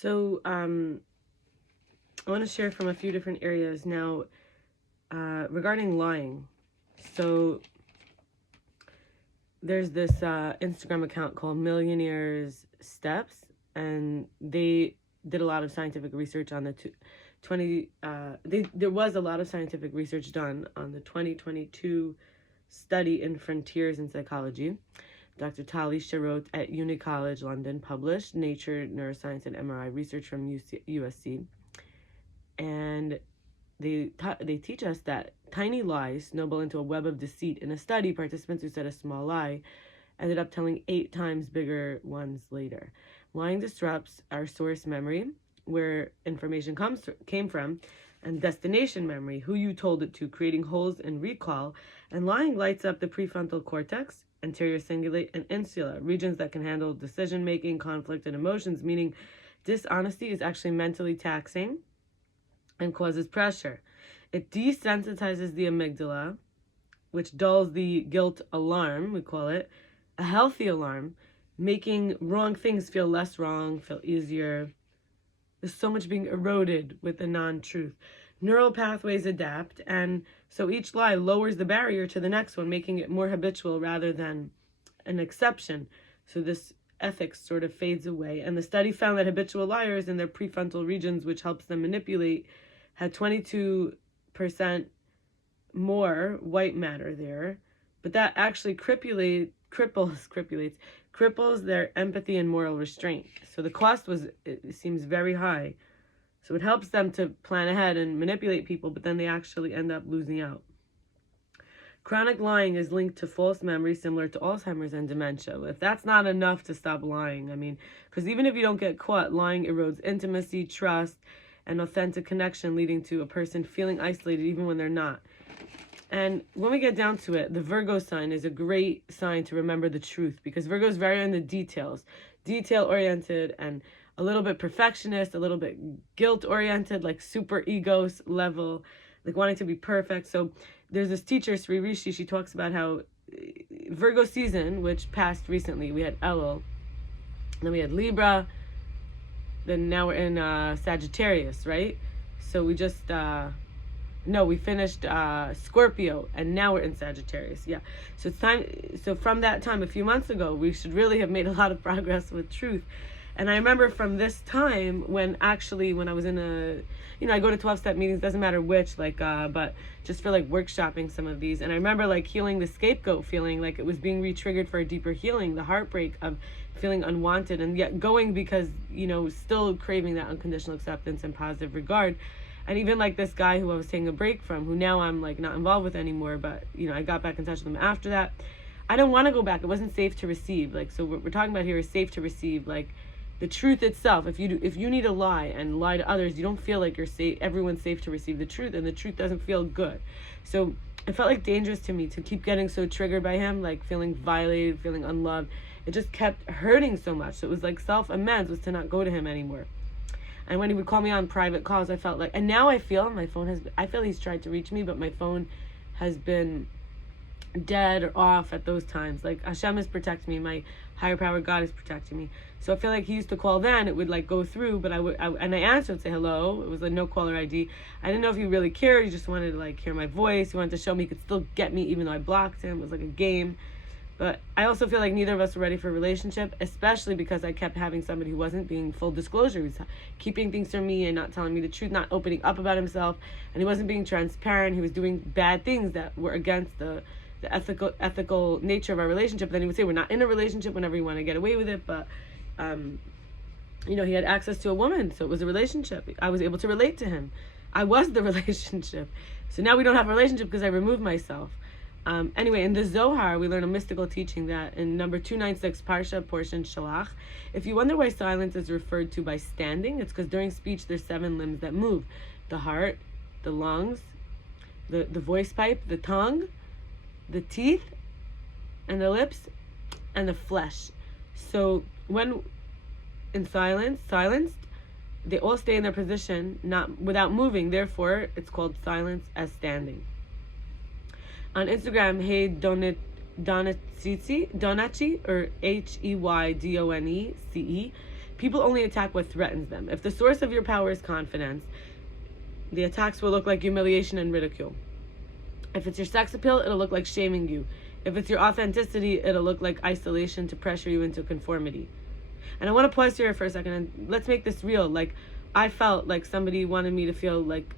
So I want to share from a few different areas now regarding lying. So there's this Instagram account called Millionaires Steps, and they did a lot of scientific research on the there was a lot of scientific research done on the 2022 study in Frontiers in Psychology. Dr. Tali Sharot at Uni College London published Nature, Neuroscience and MRI research from USC. And they teach us that tiny lies snowball into a web of deceit. In a study, participants who said a small lie ended up telling 8 times bigger ones later. Lying disrupts our source memory, where information came from, and destination memory, who you told it to, creating holes in recall. And lying lights up the prefrontal cortex, anterior cingulate, and insula, regions that can handle decision-making, conflict, and emotions, meaning dishonesty is actually mentally taxing and causes pressure. It desensitizes the amygdala, which dulls the guilt alarm, we call it, a healthy alarm, making wrong things feel less wrong, feel easier. There's so much being eroded with the non-truth. Neural pathways adapt, and so each lie lowers the barrier to the next one, making it more habitual rather than an exception. So this ethics sort of fades away. And the study found that habitual liars in their prefrontal regions, which helps them manipulate, had 22% more white matter there. But that actually cripples their empathy and moral restraint. So the cost it seems very high. So it helps them to plan ahead and manipulate people, but then they actually end up losing out. Chronic lying is linked to false memory, similar to Alzheimer's and dementia. If that's not enough to stop lying, because even if you don't get caught, lying erodes intimacy, trust, and authentic connection, leading to a person feeling isolated even when they're not. And when we get down to it, the Virgo sign is a great sign to remember the truth, because Virgo is very in the details, detail-oriented, and a little bit perfectionist, a little bit guilt-oriented, like super ego level, like wanting to be perfect. So there's this teacher, Rishi, she talks about how Virgo season, which passed recently, we had Elul, then we had Libra, then now we're in Sagittarius, right? So we just... we finished Scorpio, and now we're in Sagittarius. Yeah. So it's time. So from that time, a few months ago, we should really have made a lot of progress with truth. And I remember from this time when I was in I go to 12-step meetings, doesn't matter which, but just for workshopping some of these. And I remember healing the scapegoat feeling, like it was being re-triggered for a deeper healing, the heartbreak of feeling unwanted, and yet going because, still craving that unconditional acceptance and positive regard. And even this guy who I was taking a break from, who now I'm not involved with anymore, but I got back in touch with him after that. I don't want to go back. It wasn't safe to receive. So what we're talking about here is safe to receive, the truth itself. If you need to lie and lie to others, you don't feel like you're safe. Everyone's safe to receive the truth, and the truth doesn't feel good. So it felt dangerous to me to keep getting so triggered by him, feeling violated, feeling unloved. It just kept hurting so much. So it was self-amends was to not go to him anymore. And when he would call me on private calls, I felt and now I feel I feel he's tried to reach me, but my phone has been dead or off at those times. Hashem is protecting me, my higher power, God is protecting me. So I feel he used to call then, it would go through, but I answered and say hello. It was no caller ID. I didn't know if he really cared. He just wanted to hear my voice. He wanted to show me he could still get me even though I blocked him. It was a game. But I also feel neither of us were ready for a relationship, especially because I kept having somebody who wasn't being full disclosure. He was keeping things from me and not telling me the truth, not opening up about himself, and he wasn't being transparent. He was doing bad things that were against the ethical nature of our relationship. Then he would say we're not in a relationship whenever you want to get away with it, but he had access to a woman, so it was a relationship. I was able to relate to him. I was the relationship. So now we don't have a relationship because I removed myself. Anyway, in the Zohar, we learn a mystical teaching that in number 296, parsha, portion, Shelach, if you wonder why silence is referred to by standing, it's because during speech there's 7 limbs that move. The heart, the lungs, the voice pipe, the tongue, the teeth, and the lips, and the flesh. So when in silenced, they all stay in their position, not without moving. Therefore, it's called silence as standing. On Instagram, hey Donachi, or HEYDONECE, People only attack what threatens them. If the source of your power is confidence, the attacks will look like humiliation and ridicule. If it's your sex appeal, it'll look like shaming you. If it's your authenticity, it'll look like isolation to pressure you into conformity. And I want to pause here for a second and let's make this real. Like, I felt like somebody wanted me to feel like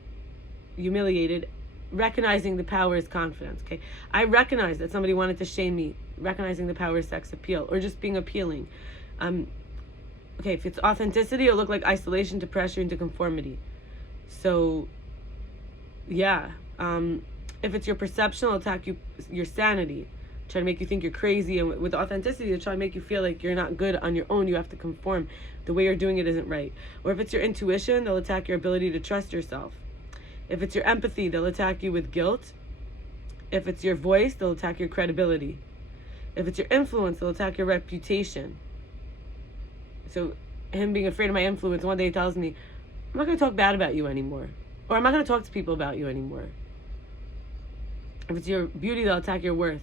humiliated, recognizing the power is confidence, okay? I recognize that somebody wanted to shame me, recognizing the power is sex appeal, or just being appealing. Okay, if it's authenticity, it'll look like isolation to pressure into conformity. So, yeah. If it's your perception, it'll attack your sanity, try to make you think you're crazy. And with authenticity, it'll try to make you feel like you're not good on your own. You have to conform. The way you're doing it isn't right. Or if it's your intuition, they'll attack your ability to trust yourself. If it's your empathy, they'll attack you with guilt. If it's your voice, they'll attack your credibility. If it's your influence, they'll attack your reputation. So him being afraid of my influence, one day he tells me, I'm not going to talk bad about you anymore. Or I'm not going to talk to people about you anymore. If it's your beauty, they'll attack your worth.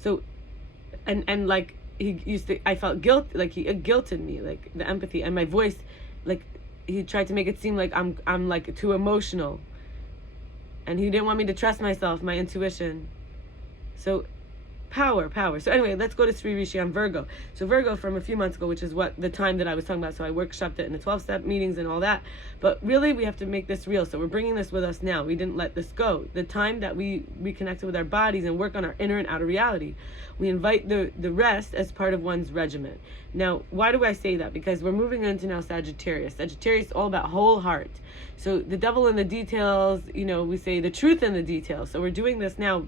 So, and like, he used to, I felt guilt, like he guilted me, like the empathy and my voice, like he tried to make it seem like I'm like too emotional. And he didn't want me to trust myself, my intuition. So power. So anyway, let's go to Sri Rishi on Virgo. So Virgo from a few months ago, which is what the time that I was talking about. So I workshopped it in the 12-step meetings and all that. But really, we have to make this real. So we're bringing this with us now. We didn't let this go. The time that we reconnected with our bodies and work on our inner and outer reality, we invite the rest as part of one's regimen. Now, why do I say that? Because we're moving into now Sagittarius. Sagittarius is all about whole heart. So the devil in the details, we say the truth in the details. So we're doing this now.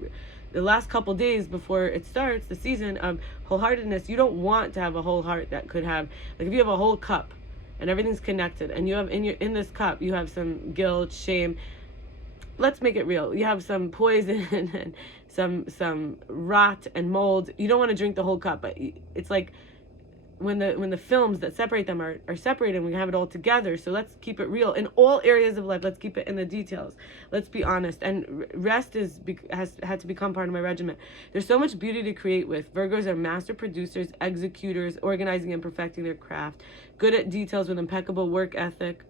The last couple days before it starts, the season of wholeheartedness, you don't want to have a whole heart that could have, like if you have a whole cup and everything's connected and you have in this cup, you have some guilt, shame. Let's make it real. You have some poison and some rot and mold. You don't want to drink the whole cup, but it's like when the films that separate them are separated and we have it all together. So let's keep it real in all areas of life. Let's keep it in the details. Let's be honest. And rest has had to become part of my regimen. There's so much beauty to create with. Virgos are master producers, executors, organizing and perfecting their craft, good at details with impeccable work ethic.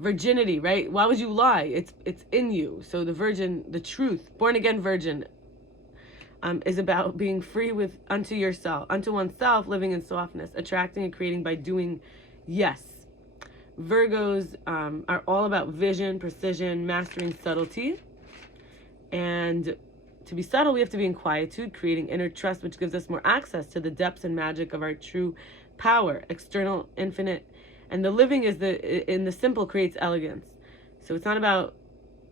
Virginity, right? Why would you lie? It's in you. So the virgin, the truth, born again virgin, is about being free unto oneself, living in softness, attracting and creating by doing yes. Virgos are all about vision, precision, mastering subtlety. And to be subtle, we have to be in quietude, creating inner trust, which gives us more access to the depths and magic of our true power, external, infinite. And the living in the simple creates elegance. So it's not about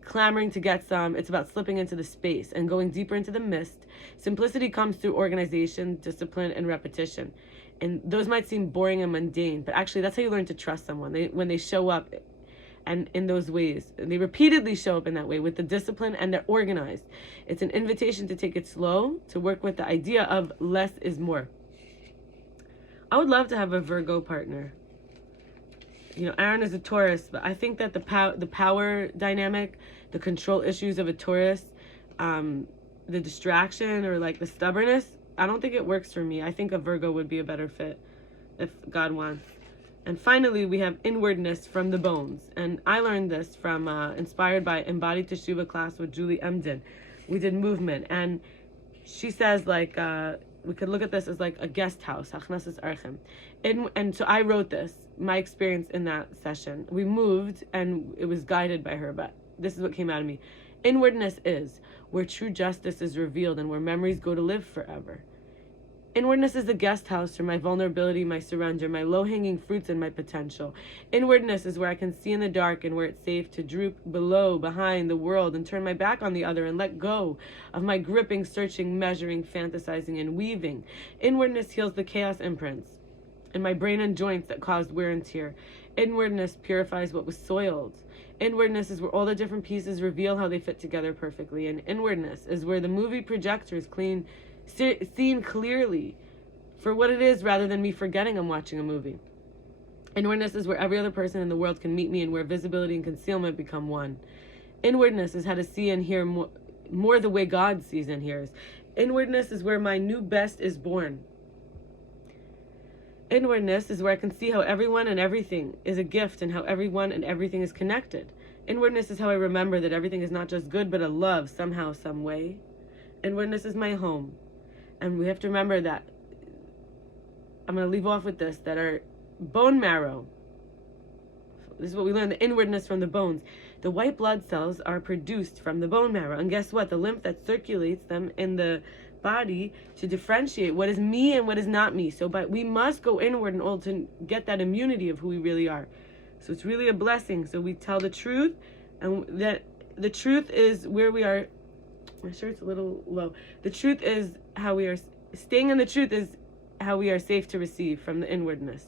clamoring to get some, it's about slipping into the space and going deeper into the mist. Simplicity comes through organization, discipline, and repetition. And those might seem boring and mundane, but actually that's how you learn to trust someone. When they show up and in those ways, and they repeatedly show up in that way with the discipline and they're organized. It's an invitation to take it slow, to work with the idea of less is more. I would love to have a Virgo partner. Aaron is a Taurus, but I think that the power dynamic, the control issues of a Taurus, the distraction or like the stubbornness, I don't think it works for me. I think a Virgo would be a better fit if God wants. And finally, we have inwardness from the bones. And I learned this from inspired by embodied teshuva class with Julie Emden. We did movement, and she says like we could look at this as like a guest house. And so I wrote this, my experience in that session. We moved and it was guided by her, but this is what came out of me. Inwardness is where true justice is revealed and where memories go to live forever. Inwardness is the guest house for my vulnerability, my surrender, my low-hanging fruits, and my potential. Inwardness is where I can see in the dark and where it's safe to droop below, behind the world, and turn my back on the other and let go of my gripping, searching, measuring, fantasizing, and weaving. Inwardness heals the chaos imprints in my brain and joints that caused wear and tear. Inwardness purifies what was soiled. Inwardness is where all the different pieces reveal how they fit together perfectly. And inwardness is where the movie projector is seen clearly for what it is rather than me forgetting I'm watching a movie. Inwardness is where every other person in the world can meet me and where visibility and concealment become one. Inwardness is how to see and hear more the way God sees and hears. Inwardness is where my new best is born. Inwardness is where I can see how everyone and everything is a gift and how everyone and everything is connected. Inwardness is how I remember that everything is not just good, but a love somehow, some way. Inwardness is my home. And we have to remember that, I'm going to leave off with this, that our bone marrow, this is what we learn, the inwardness from the bones. The white blood cells are produced from the bone marrow. And guess what? The lymph that circulates them in the body to differentiate what is me and what is not me. But we must go inward in order to get that immunity of who we really are. So it's really a blessing. So we tell the truth, and that the truth is where we are. My shirt's a little low. The truth is how we are, staying in the truth is how we are safe to receive from the inwardness.